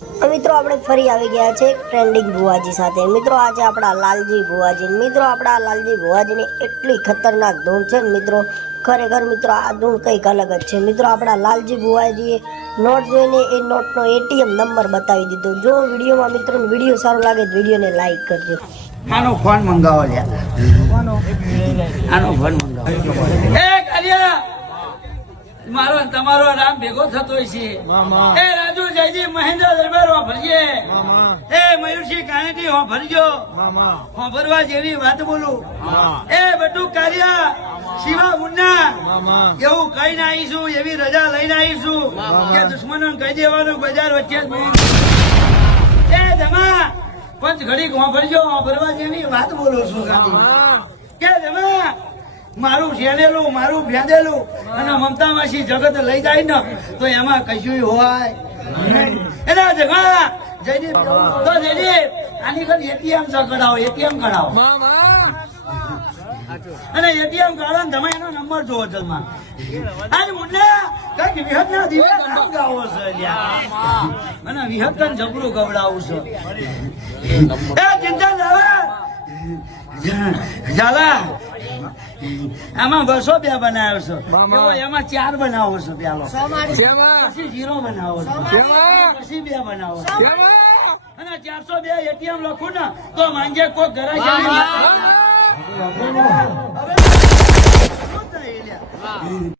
મિત્રો આપણે ફરી આવી ગયા છે ટ્રેન્ડિંગ ભુવાજી સાથે। મિત્રો આજે આપણા લાલજી ભુવાજી, મિત્રો આપણા લાલજી ભુવાજીની એટલી ખતરનાક ધૂન છે ને મિત્રો, ખરેખર મિત્રો આ ધૂન કંઈક અલગ જ છે। મિત્રો આપણા લાલજી ભુવાજીએ નોટ જોઈને એ નોટનો એટીએમ નંબર બતાવી દીધો। જો વિડીયોમાં મિત્રો વિડીયો સારો લાગે તો વિડીયોને લાઈક કરજો। આનો ફોન મંગાવો લ્યા, આનો ફોન મંગાવો। એ કાલિયા મારો તમારો રામ ભેગો થતો છે। એ રાજુ જયજી મહેન્દ્ર દરબાર વાપરજે, એ મયુરસિંહ કાનેટી વાપરજો, વાપરવા જેવી વાત બોલું। એ બટુ કાલિયા શિવા મુન્ના એવું કઈ ના આવીશું, એવી રજા લઈને આવીશું કે દુશ્મનો કહી દેવાનું બજાર વચ્ચે એ જમા પંચ ઘડીક વાપરજો, વાપરવા જેવી વાત બોલું છું કે જમા મારું શેડેલું મારું ભેંદેલું અને મમતા માસી જગત લઈ જાય ને તો એમાં કશું હોય એના જગા જયદીપ તો જયદીપ આની કઈ એટીએમ કઢાવો, એટીએમ કઢાવો અને એટીએમ કાઢો ને તમે એનો નંબર જોવો જલમાં। આજ મુન્ના કઈક વિહત ના દિવસ ગાવો છે અને વિહત ને જબરું ગવડાવું છે। એ ચિંતા ઝાલા આમાં 200 બે બનાવ્યો છે, એમાં 4 બનાવો છો, પેલો પછી 0 બનાવો છો, પછી 2 બનાવો અને 402 એટીએમ લખું ને તો માંગે કોઈ ઘરે